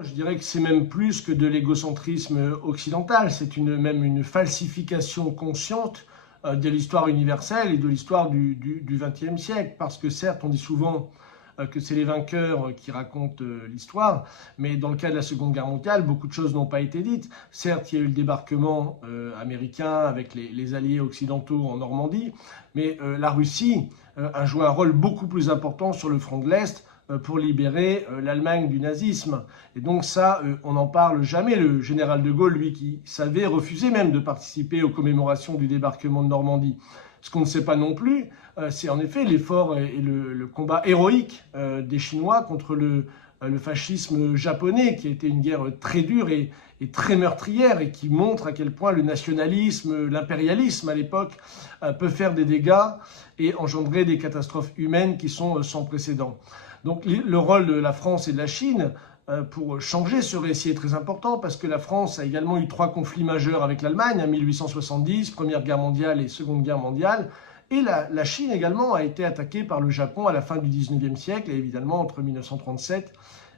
Je dirais que c'est même plus que de l'égocentrisme occidental, c'est même une falsification consciente de l'histoire universelle et de l'histoire du XXe siècle. Parce que certes, on dit souvent que c'est les vainqueurs qui racontent l'histoire, mais dans le cas de la Seconde Guerre mondiale, beaucoup de choses n'ont pas été dites. Certes, il y a eu le débarquement américain avec les alliés occidentaux en Normandie, mais la Russie a joué un rôle beaucoup plus important sur le front de l'Est pour libérer l'Allemagne du nazisme. Et donc ça, on n'en parle jamais. Le général de Gaulle, lui, qui savait refuser même de participer aux commémorations du débarquement de Normandie. Ce qu'on ne sait pas non plus, c'est en effet l'effort et le combat héroïque des Chinois contre le fascisme japonais, qui a été une guerre très dure et très meurtrière, et qui montre à quel point le nationalisme, l'impérialisme à l'époque, peut faire des dégâts et engendrer des catastrophes humaines qui sont sans précédent. Donc le rôle de la France et de la Chine pour changer ce récit est très important, parce que la France a également eu 3 conflits majeurs avec l'Allemagne, en 1870, Première Guerre mondiale et Seconde Guerre mondiale. Et la Chine également a été attaquée par le Japon à la fin du 19e siècle, et évidemment entre 1937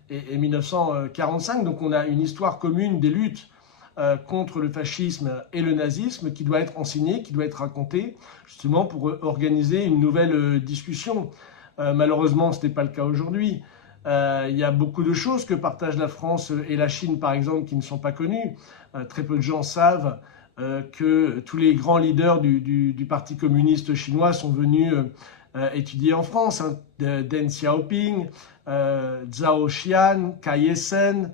et 1945. Donc on a une histoire commune des luttes contre le fascisme et le nazisme qui doit être enseignée, qui doit être racontée, justement pour organiser une nouvelle discussion. Malheureusement, ce n'est pas le cas aujourd'hui. Il y a beaucoup de choses que partagent la France et la Chine, par exemple, qui ne sont pas connues. Très peu de gens savent que tous les grands leaders du Parti communiste chinois sont venus étudier en France. Deng Xiaoping, Zhao Xian, Cai Hessen,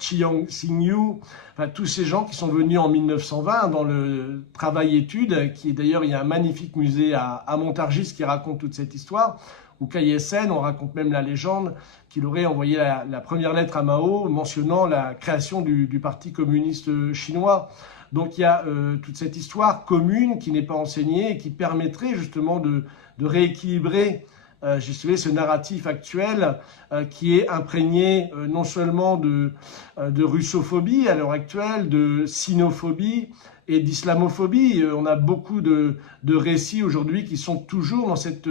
Chiang Xingyu, enfin, tous ces gens qui sont venus en 1920 dans le travail-étude, qui d'ailleurs, il y a un magnifique musée à Montargis qui raconte toute cette histoire, où Cai Hessen, on raconte même la légende qu'il aurait envoyé la première lettre à Mao mentionnant la création du Parti communiste chinois. Donc il y a toute cette histoire commune qui n'est pas enseignée et qui permettrait justement de rééquilibrer ce narratif actuel qui est imprégné non seulement de russophobie à l'heure actuelle, de sinophobie et d'islamophobie. On a beaucoup de récits aujourd'hui qui sont toujours dans cette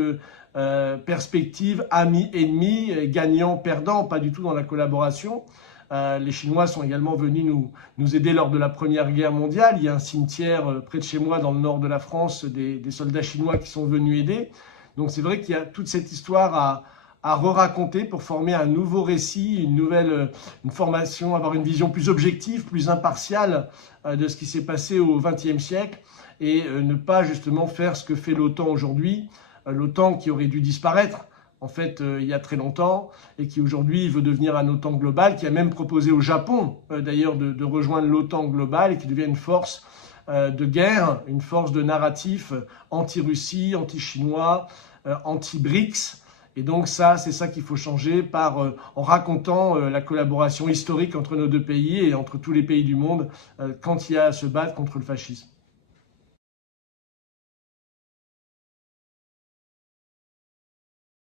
perspective ami-ennemi, gagnant-perdant, pas du tout dans la collaboration. Les Chinois sont également venus nous aider lors de la Première Guerre mondiale. Il y a un cimetière près de chez moi, dans le nord de la France, des soldats chinois qui sont venus aider. Donc c'est vrai qu'il y a toute cette histoire à re-raconter pour former un nouveau récit, une formation, avoir une vision plus objective, plus impartiale de ce qui s'est passé au XXe siècle, et ne pas justement faire ce que fait l'OTAN aujourd'hui, l'OTAN qui aurait dû disparaître en fait il y a très longtemps, et qui aujourd'hui veut devenir un OTAN global, qui a même proposé au Japon d'ailleurs de rejoindre l'OTAN global, et qui devient une force de guerre, une force de narratif anti-Russie, anti-chinois, anti-BRICS. Et donc ça, c'est ça qu'il faut changer en racontant la collaboration historique entre nos deux pays et entre tous les pays du monde quand il y a à se battre contre le fascisme.